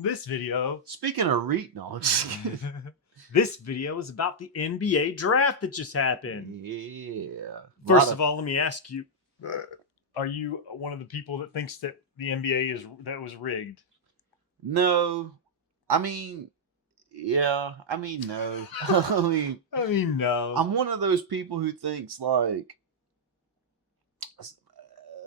This video. Speaking of REIT knowledge. This video is about the NBA draft that just happened. Yeah. First of all, let me ask you: are you one of the people that thinks that the NBA was rigged? No. I mean, yeah. I mean, no. I mean, no. I'm one of those people who thinks like.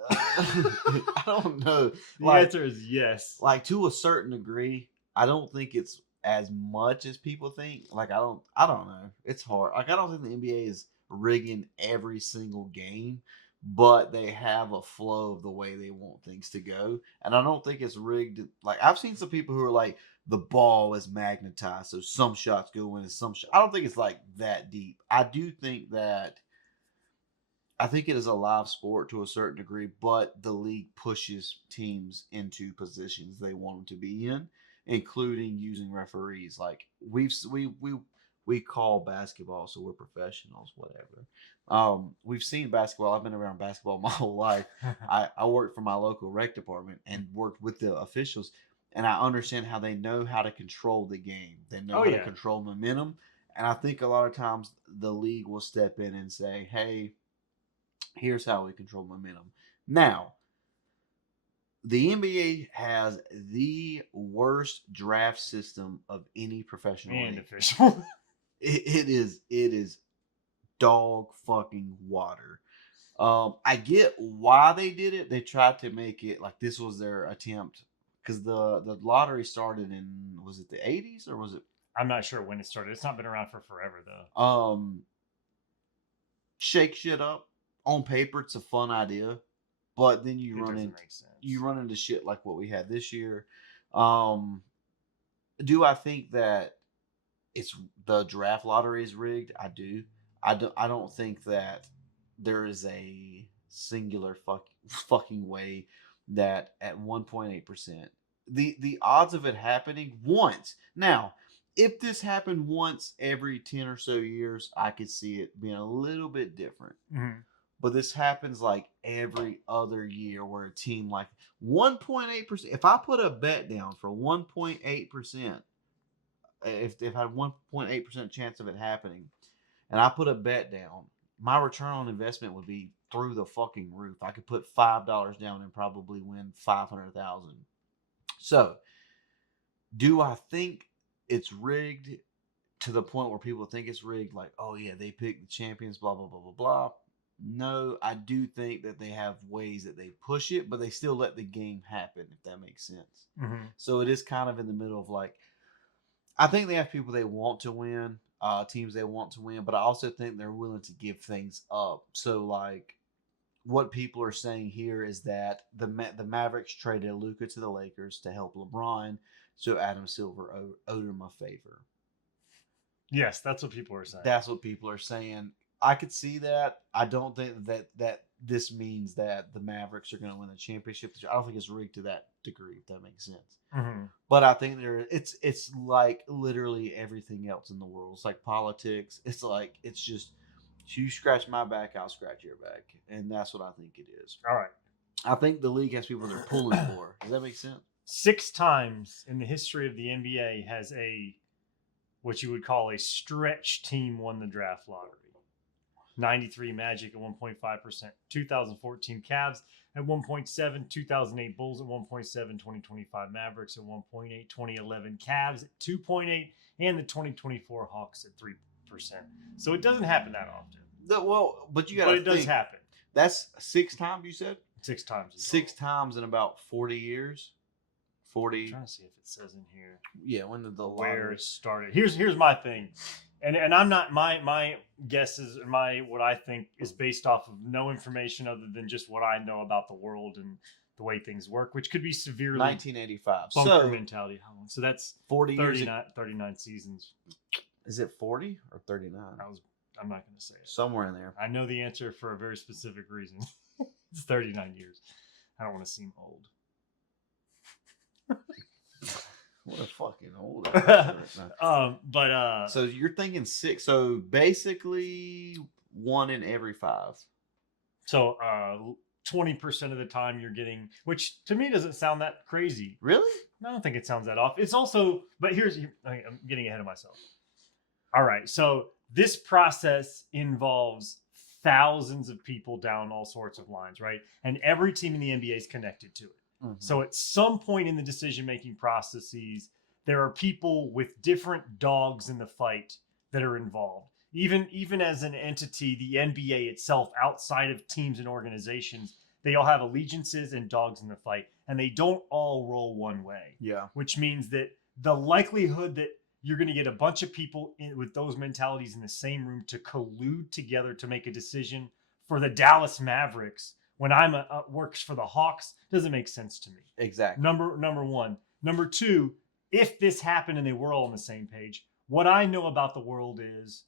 I don't know. The answer is yes. Like to a certain degree, I don't think it's as much as people think. Like I don't know. It's hard. Like I don't think the NBA is rigging every single game, but they have a flow of the way they want things to go. And I don't think it's rigged. Like I've seen some people who are like the ball is magnetized, so some shots go in and some shots. I don't think it's like that deep. I do think that I think it is a live sport to a certain degree, but the league pushes teams into positions they want them to be in, including using referees. Like we call basketball, so we're professionals, whatever. We've seen basketball. I've been around basketball my whole life. I worked for my local rec department and worked with the officials, and I understand how they know how to control the game. They know how to control momentum, and I think a lot of times the league will step in and say, "Hey, here's how we control momentum." Now, the NBA has the worst draft system of any professional and league. Official. It is dog fucking water. I get why they did it. They tried to make it like this was their attempt because the lottery started in, was it the 80s or was it? I'm not sure when it started. It's not been around for forever though. Shake shit up. On paper, it's a fun idea, but then you run into shit like what we had this year. Do I think that it's the draft lottery is rigged? I do. I don't think that there is a singular fucking way that at 1.8%. The odds of it happening once. Now, if this happened once every 10 or so years, I could see it being a little bit different. Mm-hmm. But this happens like every other year where a team like 1.8%. If I put a bet down for 1.8%, if I had 1.8% chance of it happening, and I put a bet down, my return on investment would be through the fucking roof. I could put $5 down and probably win 500,000. So, do I think it's rigged to the point where people think it's rigged? Like, oh yeah, they picked the champions, blah blah blah blah blah. No, I do think that they have ways that they push it, but they still let the game happen, if that makes sense. Mm-hmm. So it is kind of in the middle of like, I think they have people they want to win, teams they want to win, but I also think they're willing to give things up. So like, what people are saying here is that the Mavericks traded Luka to the Lakers to help LeBron, so Adam Silver owed him a favor. Yes, that's what people are saying. That's what people are saying. I could see that. I don't think that this means that the Mavericks are going to win the championship. I don't think it's rigged to that degree, if that makes sense. Mm-hmm. But I think it's like literally everything else in the world. It's like politics. It's like it's just you scratch my back, I'll scratch your back, and that's what I think it is. All right. I think the league has people they're pulling for. Does that make sense? 6 times in the history of the NBA has what you would call a stretch team won the draft lottery. 93 Magic at 1.5%, 2014 Cavs at 1.7, 2008 Bulls at 1.7, 2025 Mavericks at 1.8, 2011 Cavs at 2.8, and the 2024 Hawks at 3%. So it doesn't happen that often. But you got to think. But it does happen. That's 6 times you said? 6 times. 6 times in about 40 years. 40. I'm trying to see if it says in here. Yeah, when did the where it started? Here's my thing. And I'm not my guesses or what I think is based off of no information other than just what I know about the world and the way things work, which could be severely 1985 bunker mentality. How long? So that's 40 39 seasons. Is it 40 or 39? I'm not going to say it. Somewhere in there. I know the answer for a very specific reason. It's 39 years. I don't want to seem old. What a fucking old. But so you're thinking 6. So basically 1 in every 5. So 20% of the time you're getting, which to me doesn't sound that crazy. Really? I don't think it sounds that off. It's also, but I'm getting ahead of myself. All right. So this process involves thousands of people down all sorts of lines, right? And every team in the NBA is connected to it. Mm-hmm. So at some point in the decision-making processes, there are people with different dogs in the fight that are involved. Even as an entity, the NBA itself, outside of teams and organizations, they all have allegiances and dogs in the fight, and they don't all roll one way. Yeah. Which means that the likelihood that you're going to get a bunch of people with those mentalities in the same room to collude together to make a decision for the Dallas Mavericks when I'm works for the Hawks doesn't make sense to me. Exactly. Number one. Number two, if this happened and they were all on the same page, what I know about the world is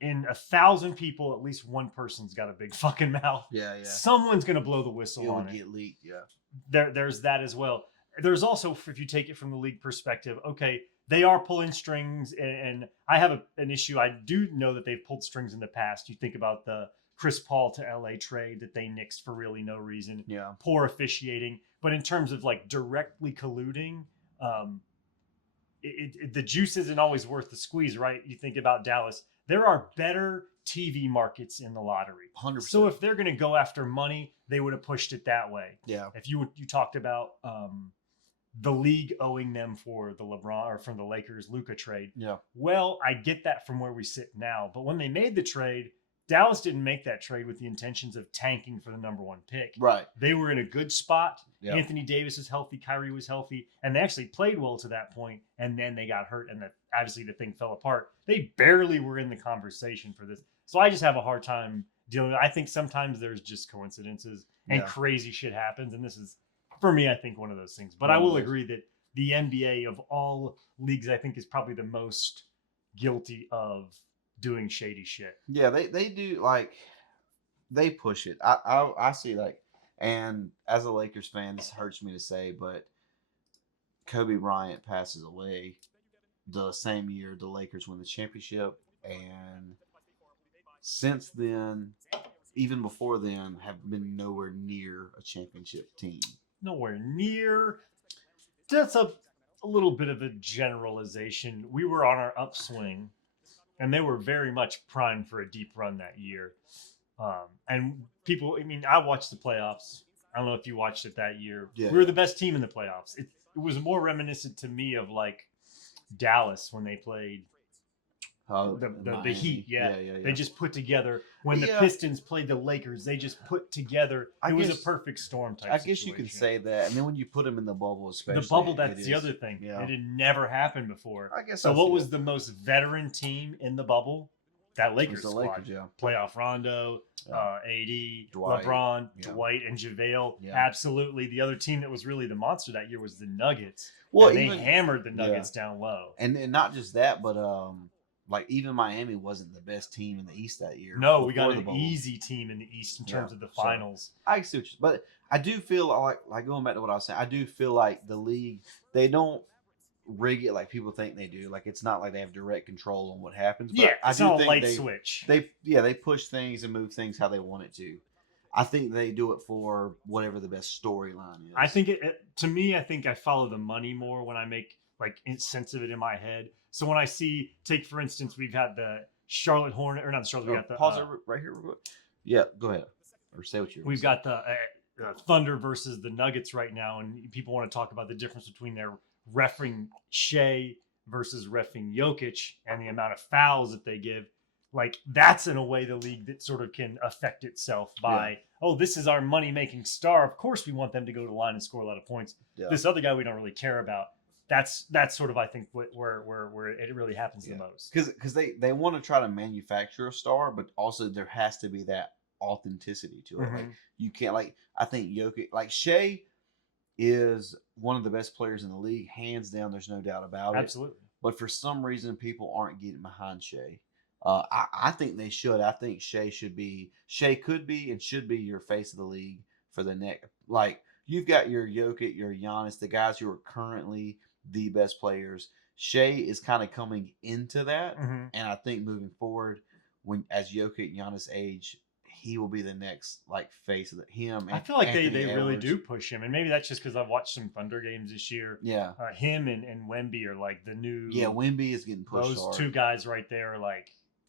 in 1,000 people, at least one person's got a big fucking mouth. Yeah. Someone's going to blow the whistle on it. It will get leaked, yeah. There's that as well. There's also, if you take it from the league perspective, okay, they are pulling strings, and I have an issue. I do know that they've pulled strings in the past. You think about the Chris Paul to LA trade that they nixed for really no reason. Yeah. Poor officiating. But in terms of like directly colluding, the juice isn't always worth the squeeze, right? You think about Dallas. There are better TV markets in the lottery. 100%. So if they're going to go after money, they would have pushed it that way. Yeah. If you talked about the league owing them for the LeBron or from the Lakers Luka trade. Yeah. Well, I get that from where we sit now. But when they made the trade, Dallas didn't make that trade with the intentions of tanking for the number one pick. Right. They were in a good spot. Yep. Anthony Davis is healthy. Kyrie was healthy. And they actually played well to that point. And then they got hurt. And obviously the thing fell apart. They barely were in the conversation for this. So I just have a hard time dealing with it. I think sometimes there's just coincidences and crazy shit happens. And this is, for me, I think one of those things. But I will agree that the NBA of all leagues, I think, is probably the most guilty of doing shady shit. Yeah, they do, like, they push it. I see, like, and as a Lakers fan, this hurts me to say, but Kobe Bryant passes away the same year the Lakers win the championship, and since then, even before then, have been nowhere near a championship team. Nowhere near. That's a little bit of a generalization. We were on our upswing, and they were very much primed for a deep run that year. And people, I mean, I watched the playoffs. I don't know if you watched it that year. Yeah. We were the best team in the playoffs. It was more reminiscent to me of like Dallas when they played the Heat. Yeah. They just put together, when the Pistons played the Lakers, they just put together, was a perfect storm type I guess you could say that. And then when you put them in the bubble, especially. The bubble, that's the other thing. Yeah. It had never happened before. I guess so. What was the most veteran team in the bubble? That Lakers squad. Lakers, yeah. Playoff Rondo, AD, Dwight, LeBron, Dwight, and JaVale. Yeah. Absolutely. The other team that was really the monster that year was the Nuggets. Well, and they hammered the Nuggets down low. And not just that, but like even Miami wasn't the best team in the East that year. No, we got an easy team in the East in terms of the finals. So, I see what you, but I do feel like going back to what I was saying, I do feel like the league, they don't rig it like people think they do. Like it's not like they have direct control on what happens. But it's not a light switch. They push things and move things how they want it to. I think they do it for whatever the best storyline is. I think to me, I think I follow the money more when I make like sense of it in my head. So when I take for instance, we've had the Charlotte Hornet, or not the Charlotte, we got the pause it right here. Yeah, go ahead or say what you. We've got the Thunder versus the Nuggets right now, and people want to talk about the difference between their reffing Shea versus reffing Jokic and the amount of fouls that they give. Like that's in a way the league that sort of can affect itself by, this is our money making star. Of course we want them to go to the line and score a lot of points. Yeah. This other guy we don't really care about. That's sort of I think where it really happens the most. Because they want to try to manufacture a star, but also there has to be that authenticity to it. Mm-hmm. Like you can't I think Jokic, like Shea is one of the best players in the league, hands down. There's no doubt about it. Absolutely. But for some reason, people aren't getting behind Shea. I think they should. I think Shea could be and should be your face of the league for the next. Like you've got your Jokic, your Giannis, the guys who are currently the best players. Shea is kind of coming into that, and I think moving forward, as Jokic and Giannis age, he will be the next like face of him. I feel like Anthony they really Edwards. do push him, and maybe that's just because I've watched some Thunder games this year. Yeah, Him and Wemby are like the new. yeah. Wemby is getting pushed Those hard. two guys right there are like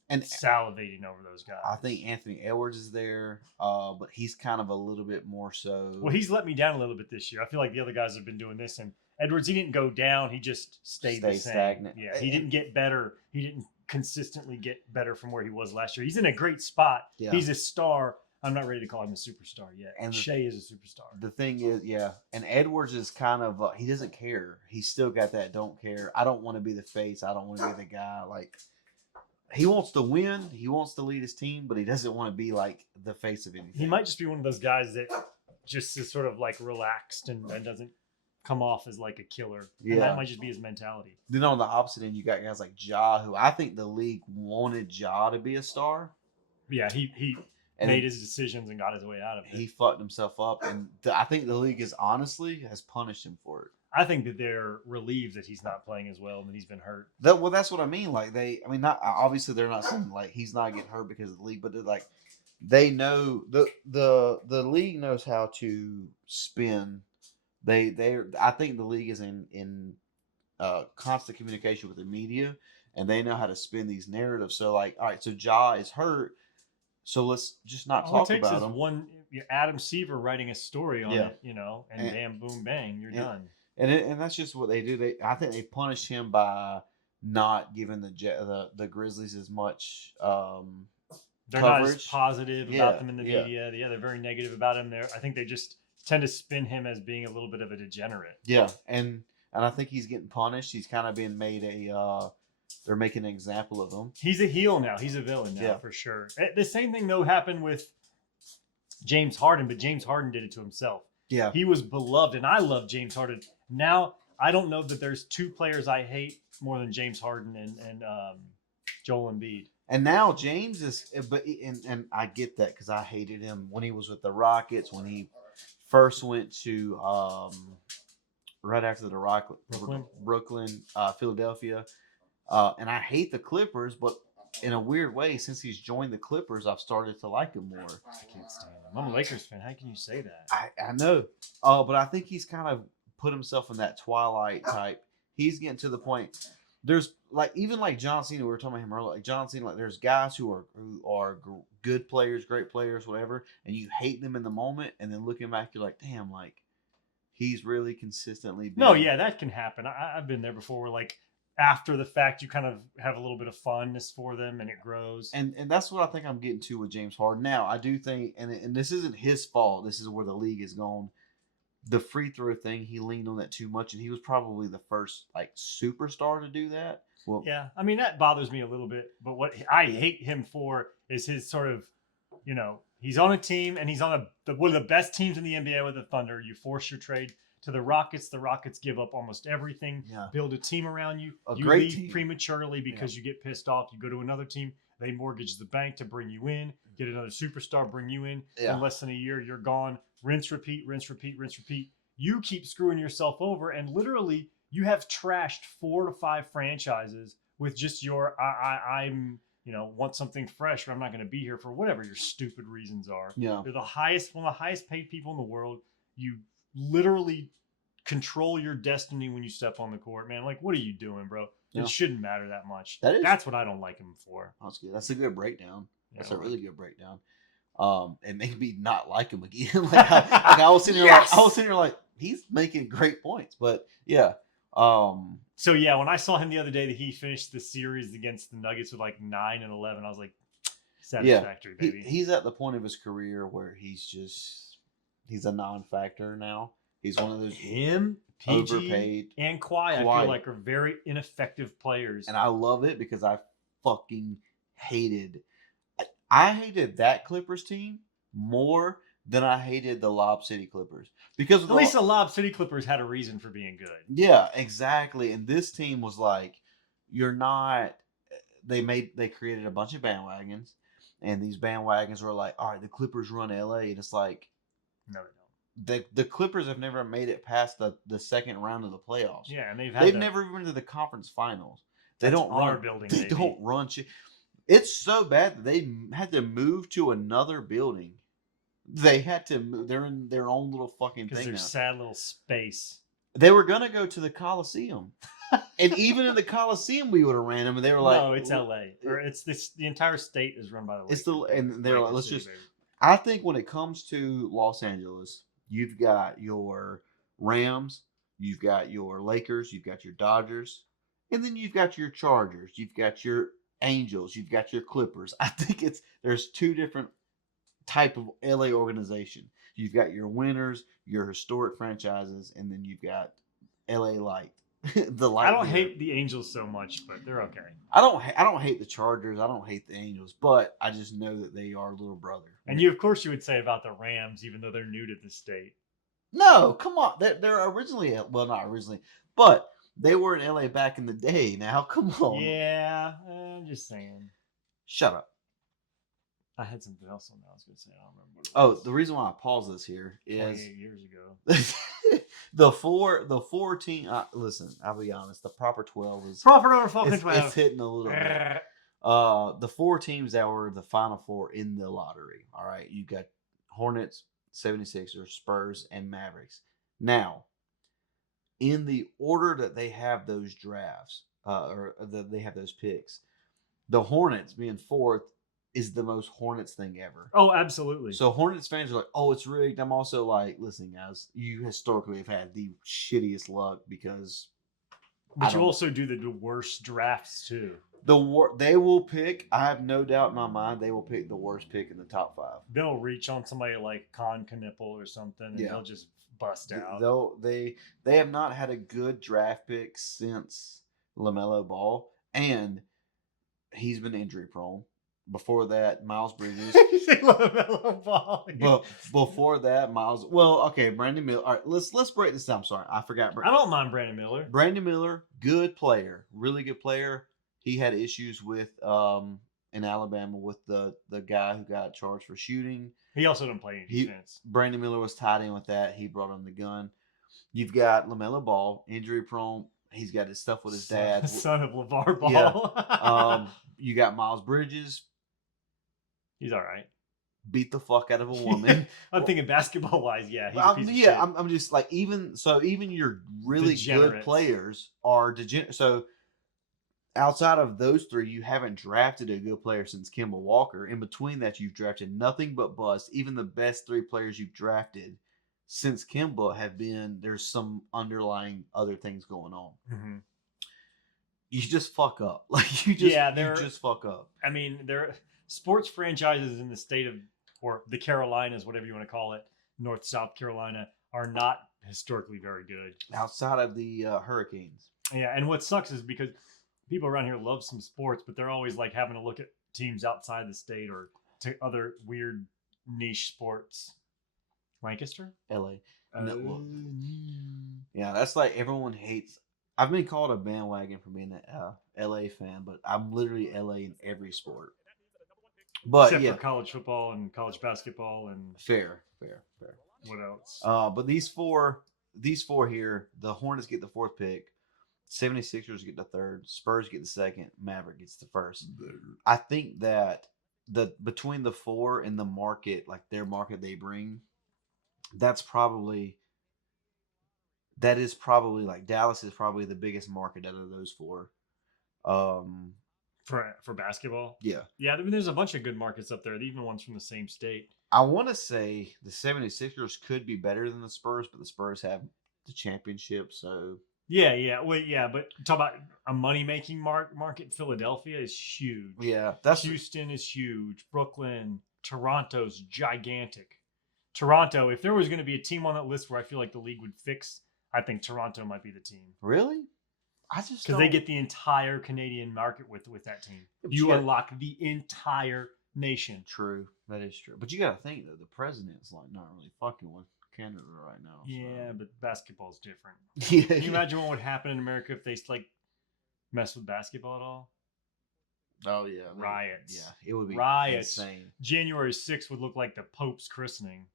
and salivating over those guys. I think Anthony Edwards is there, but he's kind of a little bit more so. Well, he's let me down a little bit this year. I feel like the other guys have been doing this, and Edwards, he didn't go down. He just stayed the same. Stagnant. Yeah, he didn't get better. He didn't consistently get better from where he was last year. He's in a great spot. Yeah. He's a star. I'm not ready to call him a superstar yet. And Shea is a superstar. The thing is, yeah, and Edwards is kind of he doesn't care. He's still got that don't care. I don't want to be the face. I don't want to be the guy. Like he wants to win. He wants to lead his team, but he doesn't want to be like the face of anything. He might just be one of those guys that just is sort of like relaxed and doesn't come off as like a killer. Yeah, and that might just be his mentality. Then on the opposite end, you got guys like Ja, who I think the league wanted Ja to be a star. Yeah, he made his decisions and got his way out of it. He fucked himself up, and I think the league has punished him for it. I think that they're relieved that he's not playing as well and that he's been hurt. Well, that's what I mean. Like not obviously they're not saying like he's not getting hurt because of the league, but they're like they know the league knows how to spin. I think the league is in constant communication with the media, and they know how to spin these narratives. So like, all right, so Ja is hurt. So let's just not talk about him. One Adam Seaver writing a story on it, and bam, boom, bang, you're done. And that's just what they do. I think they punish him by not giving the Grizzlies as much they're coverage. Not as positive about them in the media. Yeah, they're very negative about him. I think they just tend to spin him as being a little bit of a degenerate. Yeah, and I think he's getting punished. He's kind of being made they're making an example of him. He's a heel now. He's a villain now for sure. The same thing though happened with James Harden, but James Harden did it to himself. Yeah, he was beloved, and I love James Harden. Now I don't know that there's two players I hate more than James Harden and Joel Embiid. And now James is, and I get that because I hated him when he was with the Rockets, when he first went to right after the Rockets, Brooklyn, Philadelphia, and I hate the Clippers, but in a weird way, since he's joined the Clippers, I've started to like him more. I can't stand him. I'm a Lakers fan. How can you say that? I know, but I think he's kind of put himself in that Twilight type. He's getting to the point. There's even like John Cena. We were talking about him earlier. Like John Cena, like there's guys who are good players, great players, whatever, and you hate them in the moment, and then looking back, you're like, damn, like he's really consistently. No, yeah, that can happen. I've been there before. Where like after the fact, you kind of have a little bit of fondness for them, and it grows. And that's what I think I'm getting to with James Harden. Now, I do think, and this isn't his fault. This is where the league has gone. The free throw thing, he leaned on that too much, and he was probably the first like superstar to do that. Well, yeah, I mean that bothers me a little bit. But what I hate him for is his sort of, he's on a team and he's on one of the best teams in the NBA with the Thunder. You force your trade to the Rockets. The Rockets give up almost everything. Yeah. Build a team around you. You great leave team. prematurely because you get pissed off. You go to another team. They mortgage the bank to bring you in. Get another superstar, bring you in. Yeah. In less than a year, you're gone. Rinse, repeat, rinse, repeat, rinse, repeat. You keep screwing yourself over, and literally you have trashed 4 to 5 franchises with just your I'm want something fresh, but I'm not going to be here for whatever your stupid reasons are. Yeah, you're one of the highest paid people in the world. You literally control your destiny when you step on the court, man. Like, what are you doing, bro? Yeah. It shouldn't matter that much. That's what I don't like him for. That's good. That's a good breakdown. That's a really good breakdown. And make me not like him again. I was sitting there like he's making great points, but yeah. So yeah, when I saw him the other day that he finished the series against the Nuggets with like 9 and 11, I was like, satisfactory, baby. He's at the point of his career where he's a non-factor now. He's one of those PG, overpaid and Kawhi. I feel like are very ineffective players, and I love it because I fucking hated. I hated that Clippers team more than I hated the Lob City Clippers because at least the Lob City Clippers had a reason for being good. Yeah, exactly. And this team was like, you're not. They created a bunch of bandwagons, and these bandwagons were like, all right, the Clippers run LA, and it's like, no, they don't. The Clippers have never made it past the second round of the playoffs. Yeah, and they've never even been to the conference finals. They don't run building. They don't run shit. It's so bad that they had to move to another building. They had to move. They're in their own little fucking Because thing there's now. sad little space. They were gonna go to the Coliseum, and even in the Coliseum, we would have ran them, and they were like, No, it's L.A. Or it's this. The entire state is run by the Lakers. It's the and they're like, Lakers let's City, just. baby. I think when it comes to Los Angeles, you've got your Rams, you've got your Lakers, you've got your Dodgers, and then you've got your Chargers, you've got your Angels, you've got your Clippers. I think there's two different type of LA organization. You've got your winners, your historic franchises, and then you've got LA Light. The light. I don't beer. hate the Angels so much, but they're okay. I don't hate the Chargers. I don't hate the Angels, but I just know that they are little brother. And you, of course, you would say about the Rams, even though they're new to the state. No, come on. They're originally, well, not originally, but they were in LA back in the day. Now, come on. Yeah, I'm just saying. Shut up. I had something else on that I was going to say. I don't remember what it Oh, was. the reason why I pause this here is 28 years ago. the four team. Listen, I'll be honest. The proper 12 is Proper number fucking it's 12. hitting a little bit. The four teams that were the final four in the lottery. All right, you got Hornets, 76ers, Spurs, and Mavericks. Now, in the order that they have those drafts, or that they have those picks, the Hornets being fourth is the most Hornets thing ever. Oh, absolutely. So Hornets fans are like, "Oh, it's rigged." I'm also like, "Listen, guys, you historically have had the shittiest luck because." But you also do the worst drafts too. They will pick. I have no doubt in my mind they will pick the worst pick in the top 5. They'll reach on somebody like Con Knipple or something, and they'll just bust out. They have not had a good draft pick since LaMelo Ball, and he's been injury prone. Before that, Miles Bridges. LaMelo Ball. But before that, Miles. Well, okay, Brandon Miller. All right, let's break this down. I'm sorry, I forgot. I don't mind Brandon Miller. Brandon Miller, good player, really good player. He had issues with in Alabama with the guy who got charged for shooting. He also didn't play any defense. Brandon Miller was tied in with that. He brought him the gun. You've got LaMelo Ball, injury prone. He's got his stuff with his dad. Son of LeVar Ball. Yeah. You got Miles Bridges. He's all right. Beat the fuck out of a woman. I'm thinking basketball wise, yeah. I'm just like even your really good players are degenerate. So outside of those three, you haven't drafted a good player since Kemba Walker. In between that, you've drafted nothing but bust. Even the best 3 players you've drafted since Kemba have been there's some underlying other things going on. Mm-hmm. You just fuck up. Like you just fuck up. I mean, they're sports franchises in the state of, or the Carolinas, whatever you want to call it, North, South Carolina, are not historically very good. Outside of the Hurricanes. Yeah, and what sucks is because people around here love some sports, but they're always like having to look at teams outside the state or to other weird niche sports. Lancaster? LA. Yeah, that's like everyone hates. I've been called a bandwagon for being an LA fan, but I'm literally LA in every sport. But except for college football and college basketball and fair. What else? But these four here, the Hornets get the 4th pick, 76ers get the 3rd, Spurs get the 2nd, Maverick gets the 1st. I think that between the 4 and the market, like their market they bring, that is probably like Dallas is probably the biggest market out of those 4. For basketball? Yeah. I mean, there's a bunch of good markets up there, even ones from the same state. I want to say the 76ers could be better than the Spurs, but the Spurs have the championship, so... Yeah. Well, yeah, but talk about a money-making market. Philadelphia is huge. Yeah. Houston is huge. Brooklyn, Toronto's gigantic. Toronto, if there was going to be a team on that list where I feel like the league would fix, I think Toronto might be the team. Really? I just because they get the entire Canadian market with that team. You unlock the entire nation. True, that is true. But you got to think though, the president's like not really fucking with Canada right now. Yeah, but basketball's different. Yeah. Can you imagine what would happen in America if they like mess with basketball at all? Oh yeah, riots. Yeah, it would be riots. Insane. January 6th would look like the Pope's christening.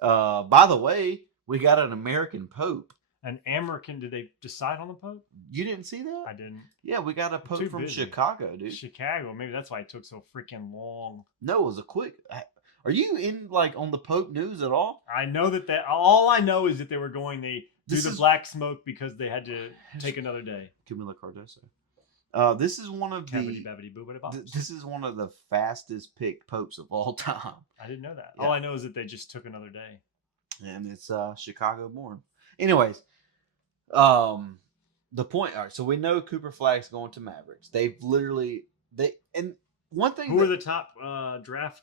By the way, we got an American Pope. An American. Did they decide on the Pope? You didn't see that? I didn't. Yeah, we got a too Pope from busy. Chicago, dude. Chicago. Maybe that's why it took so freaking long. No, it was a quick. Are you in like on the Pope news at all? I know that all I know is that they were going. They do This the is- black smoke because they had to take another day. Camila Cardoso. This is one of Cavity, the. babbity, boobity, bops. This is one of the fastest picked popes of all time, I didn't know that. Yeah. All I know is that they just took another day. and it's Chicago born. Anyways, the point. All right, so we know Cooper Flagg's going to Mavericks. They've literally and one thing. Who are the top draft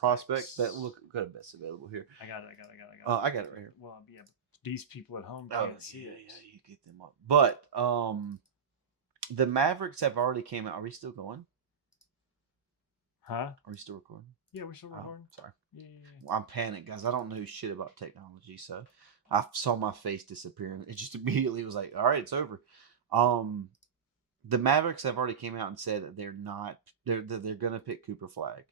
prospects that look good? Best available here. I got it. I got it right here. Well, yeah, these people at home Oh, can't see yeah, it. you get them up. But the Mavericks have already came out. Are we still going? Huh? Are we still recording? Yeah, we're still recording. Sorry. Yeah. I'm panicked, guys. I don't know shit about technology, so I saw my face disappear, and it just immediately was like, "All right, it's over." The Mavericks have already came out and said that they're going to pick Cooper Flag.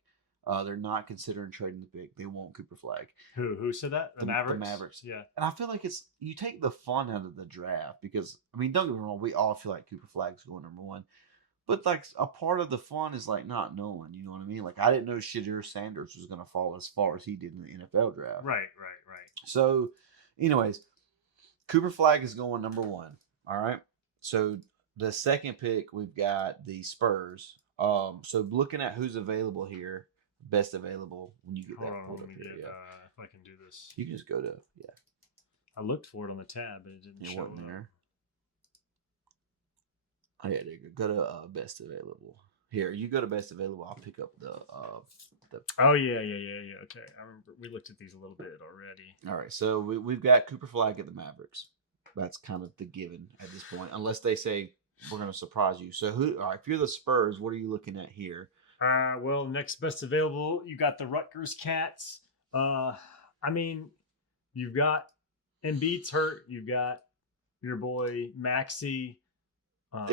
They're not considering trading the pick. They want Cooper Flag. Who said that? The Mavericks. The Mavericks. Yeah. And I feel like you take the fun out of the draft because I mean, don't get me wrong, we all feel like Cooper Flag's going number one. But like a part of the fun is like not knowing, you know what I mean? Like I didn't know Shadir Sanders was gonna fall as far as he did in the NFL draft. Right. So, anyways, Cooper Flag is going number one. All right. So the second pick, we've got the Spurs. So looking at who's available here, best available when you get Hold that on, pulled let up me here. get, Yeah. if I can do this. You can just go to I looked for it on the tab, but it didn't it show wasn't up. there. Oh yeah, there you go. Go to best available. Here, you go to best available. I'll pick up the. Oh yeah. Okay, I remember we looked at these a little bit already. All right, so we've got Cooper Flag at the Mavericks. That's kind of the given at this point, unless they say we're going to surprise you. So who? All right, if you're the Spurs, what are you looking at here? Well, next best available, you got the Rutgers Cats. I mean, you've got Embiid's hurt. You've got your boy Maxey. I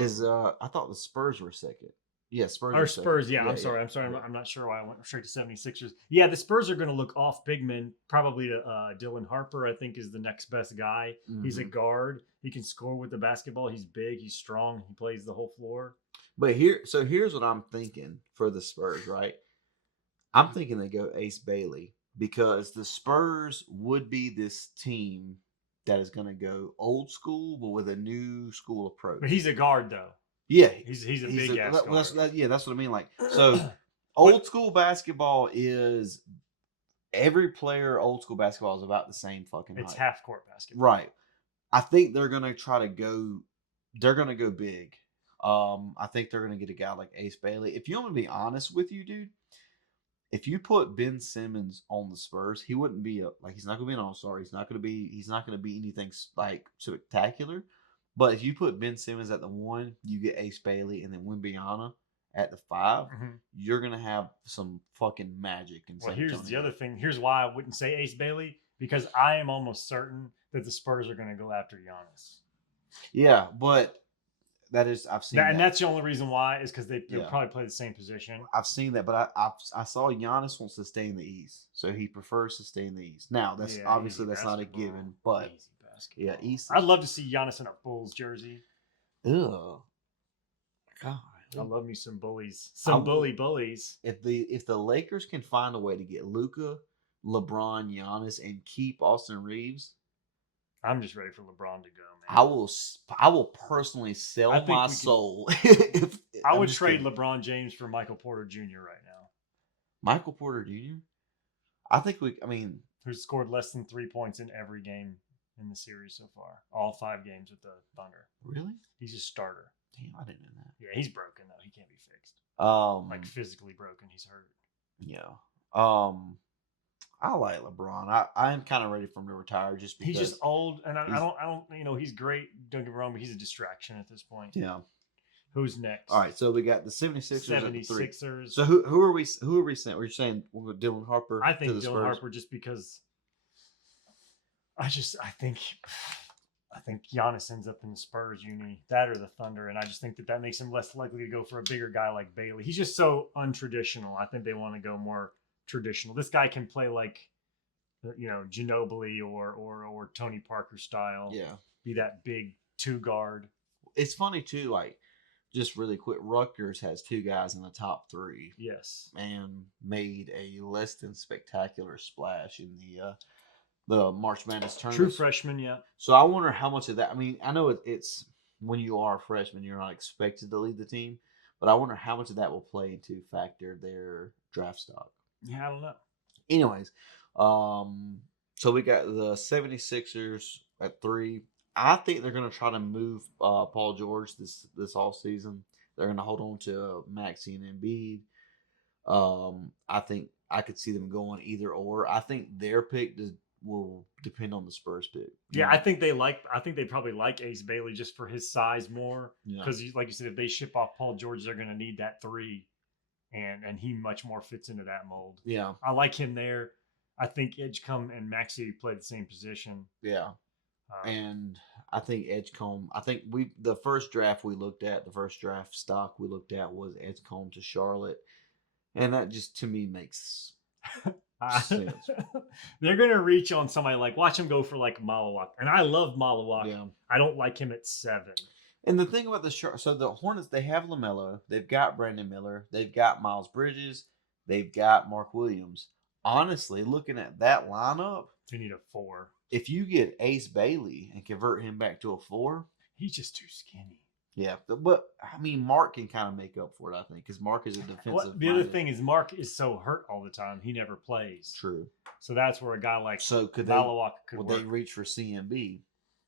thought the Spurs were second. Yeah, Spurs. Or are Spurs, second. yeah. I'm sorry. Yeah. I'm not sure why I went straight to 76ers. Yeah, the Spurs are going to look off big men. Probably to Dylan Harper, I think, is the next best guy. He's a Mhm. guard. He can score with the basketball. He's big. He's strong. He plays the whole floor. But here's what I'm thinking for the Spurs, right? I'm thinking they go Ace Bailey because the Spurs would be this team that is going to go old school, but with a new school approach. But he's a guard, though. Yeah, He's a big ass guard. That's what I mean. Like, so old school basketball is every player. Old school basketball is about the same fucking. It's height. half court basketball. Right. I think they're gonna try to go. They're gonna go big. I think they're gonna get a guy like Ace Bailey. If you want to be honest with you, dude, if you put Ben Simmons on the Spurs, he wouldn't be he's not gonna be an all-star. He's not gonna be anything like spectacular. But if you put Ben Simmons at the 1, you get Ace Bailey, and then Wembanyama at the 5, you're gonna have some fucking magic. Well, here's the other thing. Here's why I wouldn't say Ace Bailey, because I am almost certain that the Spurs are going to go after Giannis. Yeah, but I've seen that. And that's the only reason why is because they'll Yeah. probably play the same position. I've seen that, but I saw Giannis wants to stay in the East, so he prefers to stay in the East. Now that's obviously that's not a given, but easy basketball. yeah, East. I'd love to see Giannis in a Bulls jersey. Ugh. God. I love me some bullies, would- bullies. If the Lakers can find a way to get Luka, LeBron, Giannis, and keep Austin Reeves, I'm just ready for LeBron to go, man. I will personally sell I think my we could- soul. I would trade LeBron James for Michael Porter Jr. right now, Michael Porter Jr. I think who's scored less than 3 points in every game in the series so far. All 5 games with the Thunder. really? He's a starter. Damn, I didn't know that. Yeah, he's broken though. He can't be fixed. Like physically broken. He's hurt. Yeah. I like LeBron. I'm kind of ready for him to retire just because He's just old, and I don't. He's great. Don't get me wrong, but he's a distraction at this point. Yeah. Who's next? All right, so we got the 76ers at the 3. 76ers. So who are we saying? We're saying we're going Dylan Harper. I think to the Dylan Spurs? Harper, just because I think Giannis ends up in the Spurs uni, that or the Thunder, and I just think that makes him less likely to go for a bigger guy like Bailey. He's just so untraditional. I think they want to go more traditional. This guy can play like Ginobili or Tony Parker style. Yeah. Be that big 2 guard. It's funny too, like just really quick, Rutgers has 2 guys in the top 3 Yes. and made a less than spectacular splash in the March Madness True tournament. freshman, yeah. So I wonder how much of that. I mean, I know it's when you are a freshman, you're not expected to lead the team, but I wonder how much of that will play into factor their draft stock. Yeah, I don't know. Anyways, so we got the 76ers at 3. I think they're going to try to move Paul George this all season. They're going to hold on to Maxey and Embiid. I think I could see them going either or. I think their pick will depend on the Spurs pick. Yeah, I think they probably like Ace Bailey just for his size more. Because, like you said, if they ship off Paul George, they're going to need that 3, and he much more fits into that mold. Yeah, I like him there. I think Edgecombe and Maxey play the same position. Yeah, and I think Edgecombe. I think the first draft stock we looked at was Edgecombe to Charlotte, and that just to me makes sense. They're gonna reach on somebody like watch him go for like Malawak, and I love Malawak. Yeah. I don't like him at 7. And the thing about the Hornets, they have LaMelo, they've got Brandon Miller, they've got Miles Bridges, they've got Mark Williams. Honestly, looking at that lineup, they need a 4. If you get Ace Bailey and convert him back to a 4, he's just too skinny. Yeah, but I mean, Mark can kind of make up for it, I think, because Mark is a defensive. The other thing is Mark is so hurt all the time; he never plays. True. So that's where a guy like Malawak could work. They reach for CMB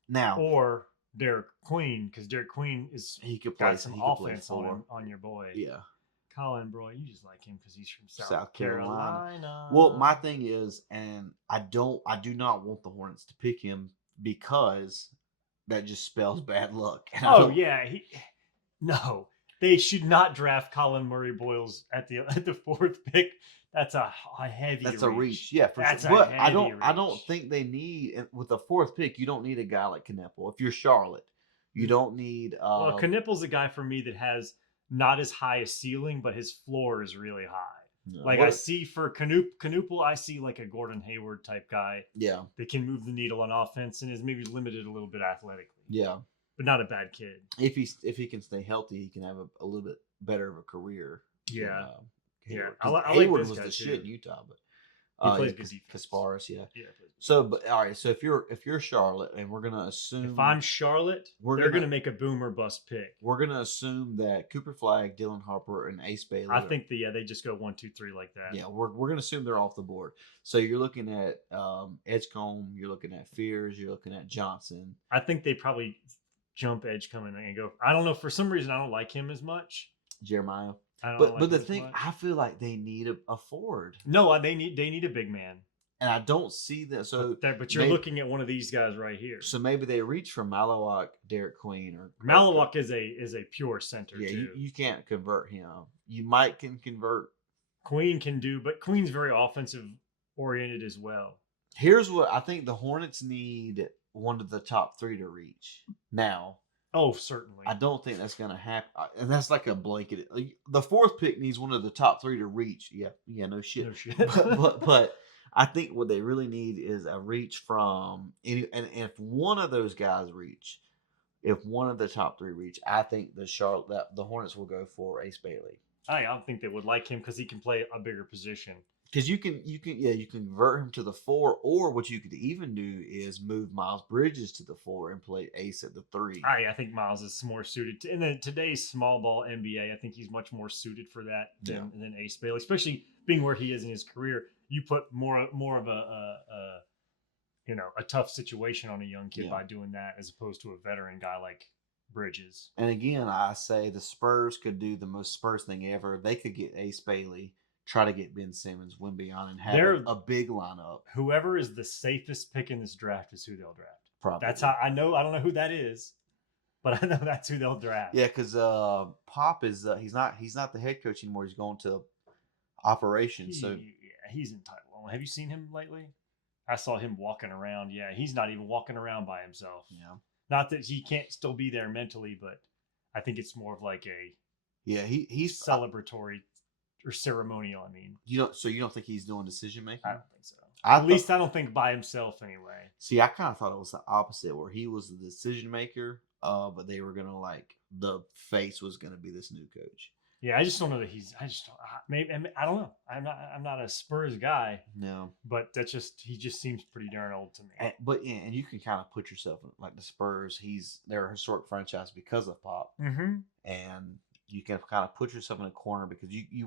now or Derek Queen because Derek Queen he could play some offense on your boy. Yeah. Colin, bro, you just like him because he's from South Carolina. Well, my thing is, and I do not want the Hornets to pick him because that just spells bad luck. Oh yeah, they should not draft Colin Murray Boyles at the 4th pick. That's a heavy. That's reach. a reach, yeah, for That's sure. But I don't think they need with the 4th pick. You don't need a guy like Kneppel. If you're Charlotte, you don't need. Well, Kneppel's a guy for me that has not as high a ceiling, but his floor is really high. No. Like I see for Knuppel, I see like a Gordon Hayward type guy. Yeah, that can move the needle on offense and is maybe limited a little bit athletically. Yeah, but not a bad kid. If he can stay healthy, he can have a little bit better of a career. Yeah, Hayward. I like Hayward this was guy the too. Shit in Utah, but he plays good defense. Kasparis, yeah. So, but all right. So if you're Charlotte, and we're gonna assume if I'm Charlotte, they're gonna make a boom or bust pick. We're gonna assume that Cooper Flagg, Dylan Harper, and Ace Bailey. I think they just go 1, 2, 3 like that. Yeah, we're gonna assume they're off the board. So you're looking at Edgecombe, you're looking at Fears, you're looking at Johnson. I think they probably jump Edgecombe and go. I don't know, for some reason I don't like him as much. Jeremiah. But the thing, I feel like they need a forward. No, they need a big man, and I don't see that. So, but you're looking at one of these guys right here. So maybe they reach for Malawak, Derek Queen, or Malawak is a pure center. Yeah, too. You can't convert him. You might can convert. Queen can do, but Queen's very offensive oriented as well. Here's what I think: the Hornets need one of the top 3 to reach now. Oh, certainly. I don't think that's going to happen. And that's like a blanket. The 4th pick needs one of the top 3 to reach. Yeah, no shit. No shit. but I think what they really need is a reach from any. And if one of those guys reach, if one of the top 3 reach, I think the Hornets will go for Ace Bailey. I don't think they would like him because he can play a bigger position. Because you can convert him to the 4, or what you could even do is move Miles Bridges to the 4 and play Ace at the 3. I think Miles is more suited in today's small ball NBA. I think he's much more suited for that than Ace Bailey, especially being where he is in his career. You put more of a tough situation on a young kid by doing that as opposed to a veteran guy like Bridges. And again, I say the Spurs could do the most Spurs thing ever. They could get Ace Bailey, try to get Ben Simmons, Wembyana, and have a big lineup. Whoever is the safest pick in this draft is who they'll draft. Probably. That's how I know. I don't know who that is, but I know that's who they'll draft. Yeah, because Pop is he's not the head coach anymore. He's going to operations. He's entitled. Have you seen him lately? I saw him walking around. Yeah, he's not even walking around by himself. Yeah. Not that he can't still be there mentally, but I think it's more of like he's celebratory or ceremonial. I mean, so you don't think he's doing decision making? I don't think so. At least I don't think by himself anyway. See, I kind of thought it was the opposite, where he was the decision maker, but they were gonna like the face was gonna be this new coach. Yeah, I just don't know that he's. I just don't. Maybe I don't know. I'm not a Spurs guy, No, but that's just he just seems pretty darn old to me. but yeah, and you can kind of put yourself in like the Spurs. They're a historic franchise because of Pop, Mm-hmm. and you can kind of put yourself in a corner because you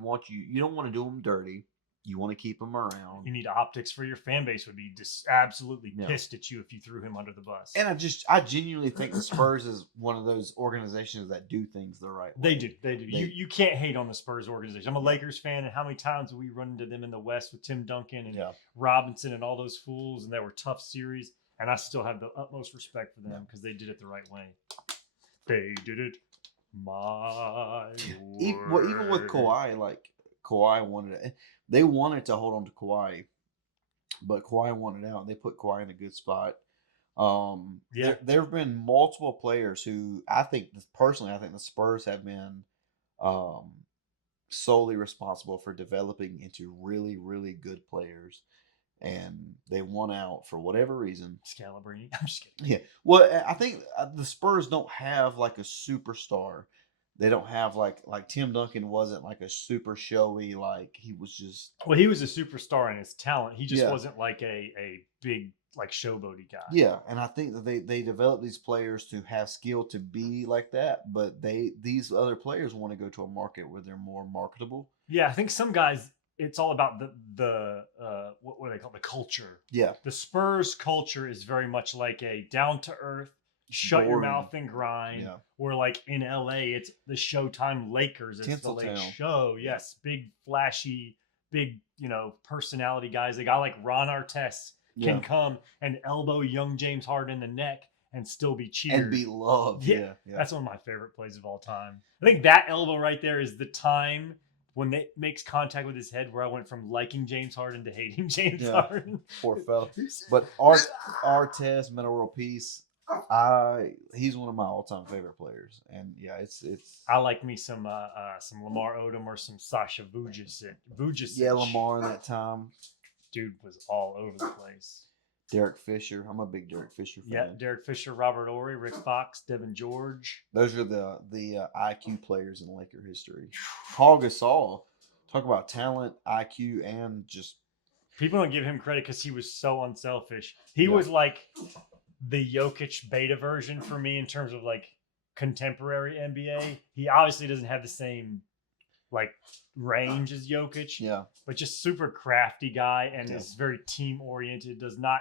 don't want to do them dirty. You want to keep them around. You need optics for your fan base would be just absolutely Yeah. pissed at you if you threw him under the bus. And I genuinely think the Spurs is one of those organizations that do things the right way. They do. You can't hate on the Spurs organization. I'm a Lakers fan, and how many times have we run into them in the West with Tim Duncan and Robinson and all those fools, and they were tough series, and I still have the utmost respect for them because they did it the right way. They did it my way. Well, even with Kawhi, like Kawhi they wanted to hold on to Kawhi, but Kawhi wanted out. They put Kawhi in a good spot. There have been multiple players who I think the Spurs have been solely responsible for developing into really, really good players, and they won out for whatever reason. Scalabrini. I'm just kidding. Yeah. Well, I think the Spurs don't have like a superstar. They don't have like Tim Duncan wasn't like a super showy, like he was just. Well, he was a superstar in his talent. He just Yeah. wasn't like a big like showboaty guy. Yeah, and I think that they develop these players to have skill to be like that, but these other players want to go to a market where they're more marketable. Yeah, I think some guys it's all about the what do they call it? The culture. Yeah. The Spurs culture is very much like a down to earth, shut your mouth and grind. Yeah. Or like in LA, it's the Showtime Lakers. It's the Lake Tinseltown. Show. Yes, big flashy, big personality guys. A guy like Ron Artest can come and elbow young James Harden in the neck and still be cheered and be loved. Yeah. That's one of my favorite plays of all time. I think that elbow right there is the time when it makes contact with his head where I went from liking James Harden to hating James Harden. Poor fella. But Artest, Metal World Peace, he's one of my all-time favorite players. And yeah, it's I like me some Lamar Odom or some Sasha Vujacic. Yeah, Lamar in that time. Dude was all over the place. Derek Fisher. I'm a big Derek Fisher fan. Yeah, Derek Fisher, Robert Horry, Rick Fox, Devin George. Those are the IQ players in Laker history. Paul Gasol. Talk about talent, IQ, and just people don't give him credit because he was so unselfish. He was like the Jokic beta version for me in terms of like contemporary NBA. He obviously doesn't have the same like range as Jokic. Yeah. But just super crafty guy and is very team oriented, does not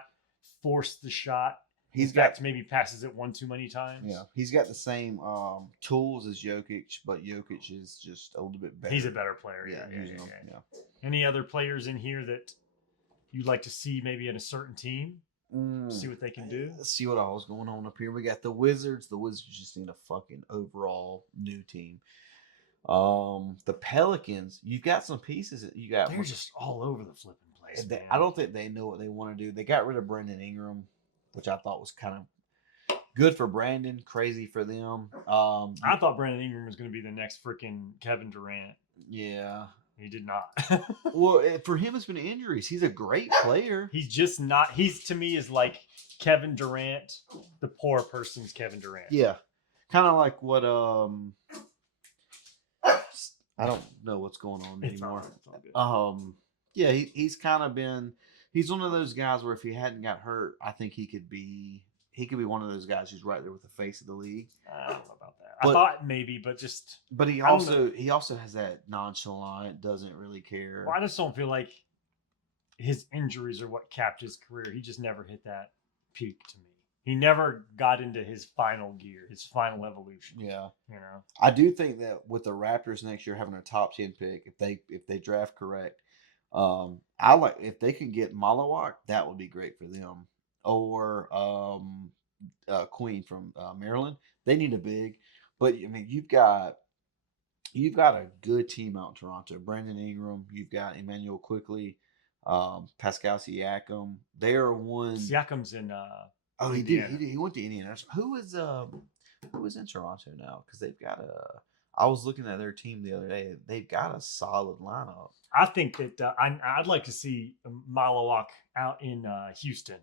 force the shot. He's got maybe passes it one too many times. Yeah. He's got the same tools as Jokic, but Jokic is just a little bit better. He's a better player. Yeah. Any other players in here that you'd like to see maybe in a certain team? See what they can do. Let's see what all's going on up here. We got the Wizards. The Wizards just need a fucking overall new team. The Pelicans, you've got some pieces. They're just all over the flipping place. I don't think they know what they want to do. They got rid of Brandon Ingram, which I thought was kind of good for Brandon, crazy for them. I thought Brandon Ingram was going to be the next freaking Kevin Durant. Yeah. He did not. Well, for him, it's been injuries. He's a great player. He's just not. He's to me is like Kevin Durant, the poor person's Kevin Durant. Yeah, kind of like what. I don't know what's going on anymore. It's all good. Yeah, he's kind of been. He's one of those guys where if he hadn't got hurt, I think he could be one of those guys who's right there with the face of the league. I don't know about that. I thought maybe, but just. But he also has that nonchalant, doesn't really care. Well, I just don't feel like his injuries are what capped his career. He just never hit that peak to me. He never got into his final gear, his final evolution. Yeah, I do think that with the Raptors next year having a top 10 pick, if they draft correct, I like if they can get Malawak, that would be great for them. Or Queen from Maryland, they need a big. But I mean, you've got a good team out in Toronto. Brandon Ingram, you've got Emmanuel Quickly, Pascal Siakam. They are one. Siakam's in. He did. He went to Indiana. Who is in Toronto now? Because they've got I was looking at their team the other day. They've got a solid lineup. I think that I'd like to see Malawak out in Houston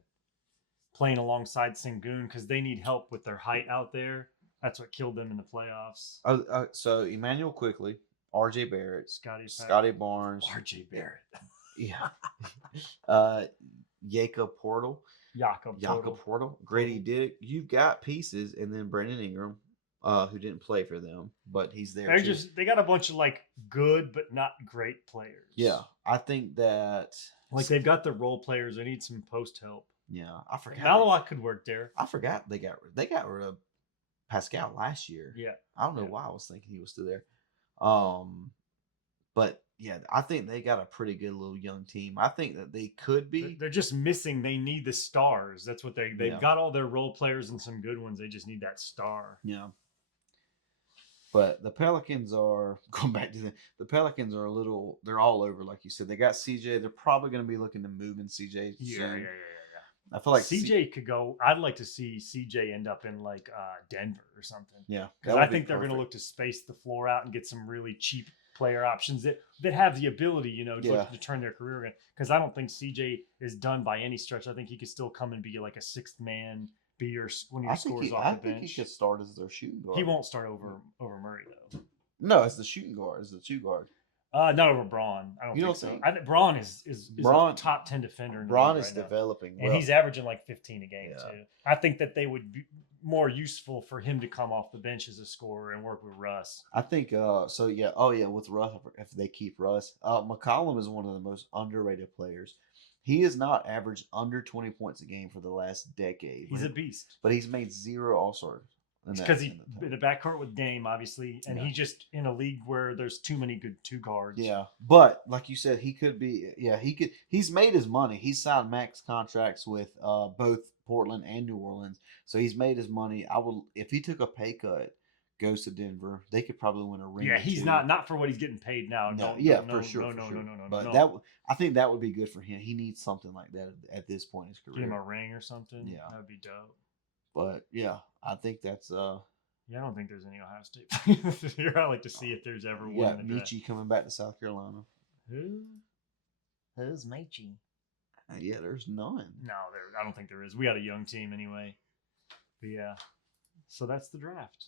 playing alongside Sengun because they need help with their height out there. That's what killed them in the playoffs. So Emmanuel Quickly, R.J. Barrett, Scotty Barnes, R.J. Barrett, yeah, Jakob Portal, Grady Dick. You've got pieces, and then Brandon Ingram, who didn't play for them, but he's there. They got a bunch of like good but not great players. Yeah, I think that like they've got the role players. They need some post help. Yeah, I forgot. Malawak could work there. I forgot they got rid of Pascal last year. Yeah, I don't know why I was thinking he was still there. But yeah, I think they got a pretty good little young team. I think that they could be. They're just missing. They need the stars. That's what they've got all their role players and some good ones. They just need that star. Yeah. But the Pelicans are going back to the Pelicans are a little. They're all over, like you said. They got CJ. They're probably going to be looking to move in CJ soon. Yeah. I feel like CJ could go. I'd like to see CJ end up in like Denver or something. Yeah, because I think they're going to look to space the floor out and get some really cheap player options that have the ability, to turn their career around. Because I don't think CJ is done by any stretch. I think he could still come and be like a sixth man, be your when he scores off the bench. I think he could start as their shooting guard. He won't start over Murray though. No, it's the shooting guard. It's the two guard. Not over Braun. I don't think so. I think Braun is a top 10 defender. Braun is developing, and he's averaging like 15 a game too. I think that they would be more useful for him to come off the bench as a scorer and work with Russ. I think so. Yeah. Oh yeah, with Russ, if they keep Russ, McCollum is one of the most underrated players. He has not averaged under 20 points a game for the last decade. He's a beast, but he's made 0 All-Stars. Because he in the backcourt with Dame, obviously, and he just in a league where there's too many good two guards. Yeah, but like you said, he could be. Yeah, he could. He's made his money. He's signed max contracts with both Portland and New Orleans, so he's made his money. I would, if he took a pay cut, goes to Denver, they could probably win a ring. Yeah, he's not for what he's getting paid now. No, for sure. But I think that would be good for him. He needs something like that at this point in his career. Give him a ring or something. Yeah, that would be dope. But yeah, I think that's Yeah, I don't think there's any Ohio State. Here, I like to see if there's ever one. Michi coming back to South Carolina. Who's Michi? Yeah, there's none. No, I don't think there is. We got a young team anyway. But yeah, so that's the draft.